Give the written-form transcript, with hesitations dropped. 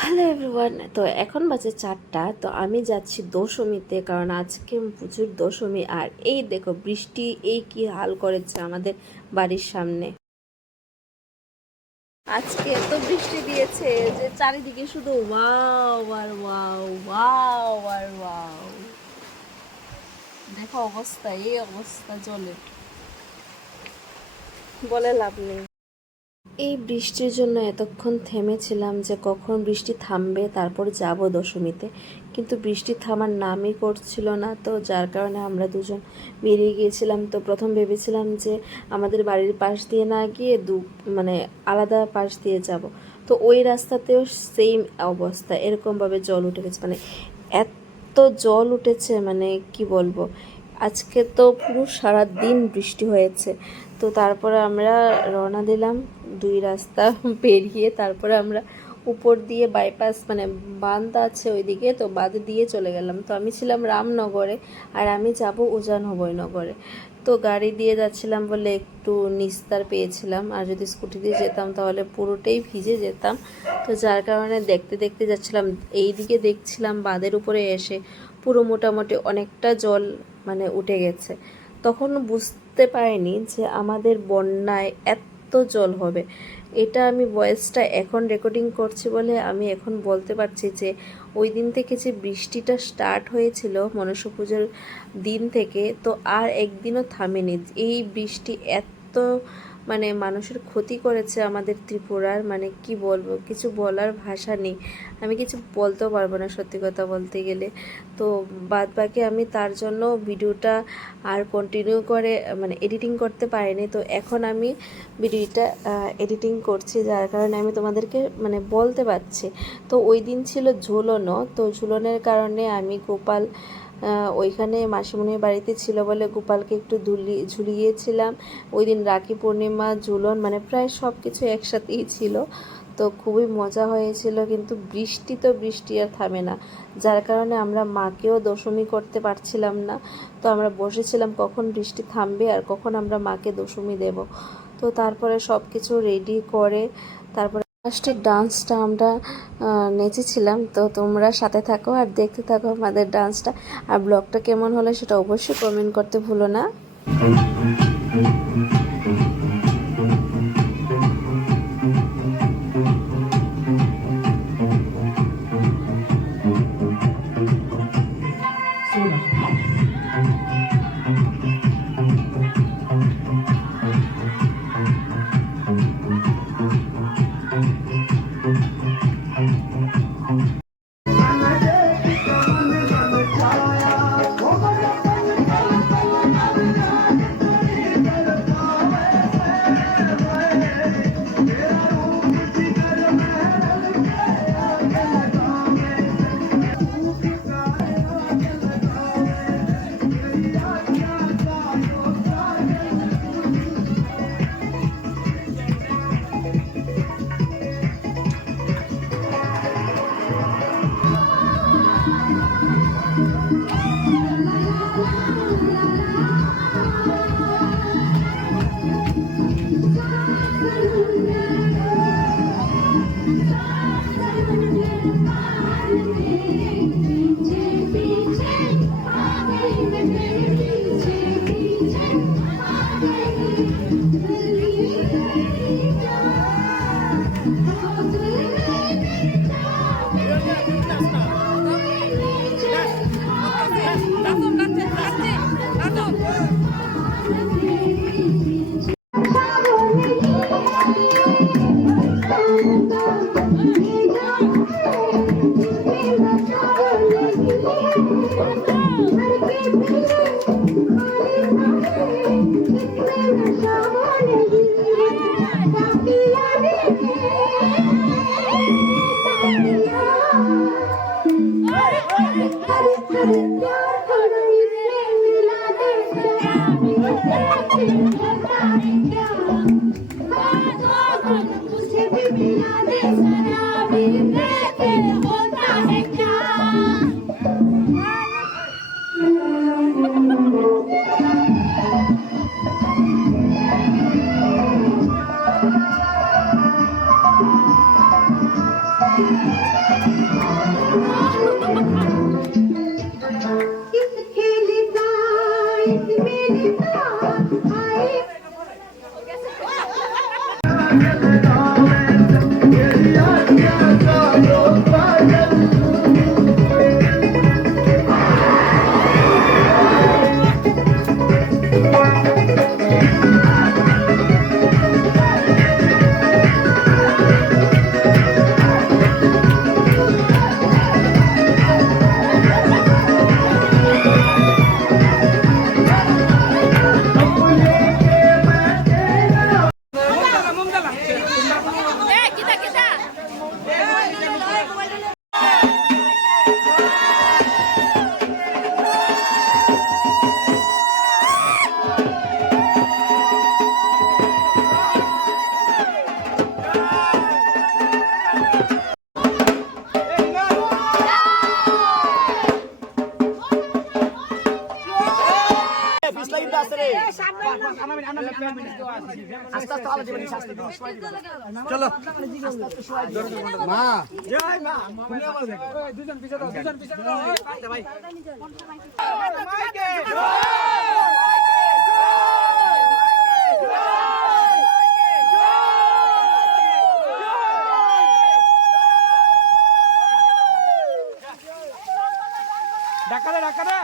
Hello everyone, তো এখন বাজে 4টা। তো আমি যাচ্ছি দশমীতে, কারণ আজকে প্রচুর দশমী। আর এই দেখো বৃষ্টি এই কি হাল করেছে আমাদের বাড়ির সামনে। আজকে এত বৃষ্টি দিয়েছে যে চারিদিকে শুধু ওয়াও আর ওয়াও, ওয়াও আর ওয়াও। দেখো অবস্থা, এই অবস্থা চলে, বলে লাভ নেই। এই বৃষ্টির জন্য এতক্ষণ থেমেছিলাম যে কখন বৃষ্টি থামবে, তারপর যাব দশমীতে। কিন্তু বৃষ্টি থামার নামই করছিল না, তো যার কারণে আমরা দুজন বেরিয়ে গিয়েছিলাম। তো প্রথম ভেবেছিলাম যে আমাদের বাড়ির পাশ দিয়ে না গিয়ে মানে আলাদা পাশ দিয়ে যাব। তো ওই রাস্তাতেও সেম অবস্থা, এরকমভাবে জল উঠে গেছে। মানে এত জল উঠেছে, মানে কি বলবো। আজকে তো পুরো সারা দিন বৃষ্টি হয়েছে। তো তারপরে আমরা রওনা দিলাম 2 রাস্তা পেরিয়ে। তারপরে আমরা উপর দিয়ে বাইপাস, মানে বাঁধ আছে ওইদিকে, তো বাঁধ দিয়ে চলে গেলাম। তো আমি ছিলাম রামনগরে, আর আমি যাব উজান অভয়নগরে। তো গাড়ি দিয়ে যাচ্ছিলাম বলে একটু নিস্তার পেয়েছিলাম, আর যদি স্কুটি দিয়ে যেতাম তাহলে পুরোটাই ভিজে যেতাম। তো যার কারণে দেখতে দেখতে যাচ্ছিলাম। এই দিকে দেখছিলাম বাঁধের উপরে এসে পুরো মোটামুটি অনেকটা জল মানে উঠে গেছে। তখন বুঝতে পারিনি যে আমাদের বন্যায় এত জল হবে। এটা আমি ভয়েসটা এখন রেকর্ডিং করছি বলে আমি এখন বলতে পারছি যে ওই দিন থেকে যে বৃষ্টিটা স্টার্ট হয়েছিল মনসা পুজোর দিন থেকে, তো আর একদিনও থামেনি। এই বৃষ্টি এত মানে মানুষের ক্ষতি করেছে আমাদের ত্রিপুরার, মানে কি বলবো, কিছু বলার ভাষা নেই। আমি কিছু বলতেও পারবো না সত্যি কথা বলতে গেলে। তো বাদ বাকি আমি তার জন্য ভিডিওটা আর কন্টিনিউ করে মানে এডিটিং করতে পারিনি। তো এখন আমি ভিডিওটা এডিটিং করছি, যার কারণে আমি তোমাদেরকে মানে বলতে পারছি। তো ওই দিন ছিল ঝুলনও। তো ঝুলনের কারণে আমি গোপাল ওইখানে মাসিমণির বাড়িতে ছিল বলে গোপালকে একটু ঝুলিয়েছিলাম। ওই দিন রাখি পূর্ণিমা, ঝুলন, মানে প্রায় সব কিছু একসাথেই ছিল। তো খুবই মজা হয়েছিল। কিন্তু বৃষ্টি তো বৃষ্টি আর থামে না, যার কারণে আমরা মাকেও দশমী করতে পারছিলাম না। তো আমরা বসেছিলাম কখন বৃষ্টি থামবে আর কখন আমরা মাকে দশমী দেব। তো তারপরে সব কিছু রেডি করে তারপরে লাস্টের ডান্সটা আমরা নেচেছিলাম। তো তোমরা সাথে থাকো আর দেখতে থাকো আমাদের ডান্সটা। আর ব্লগটা কেমন হলো সেটা অবশ্যই কমেন্ট করতে ভুলো না। होता है क्या बातों को मुझे भी मिला दे शराबी प्रेम होता है क्या किस खेल का इस मेले का आए চলো মা জয় মা দুজন পিছে দাও ভাই ডাকা দে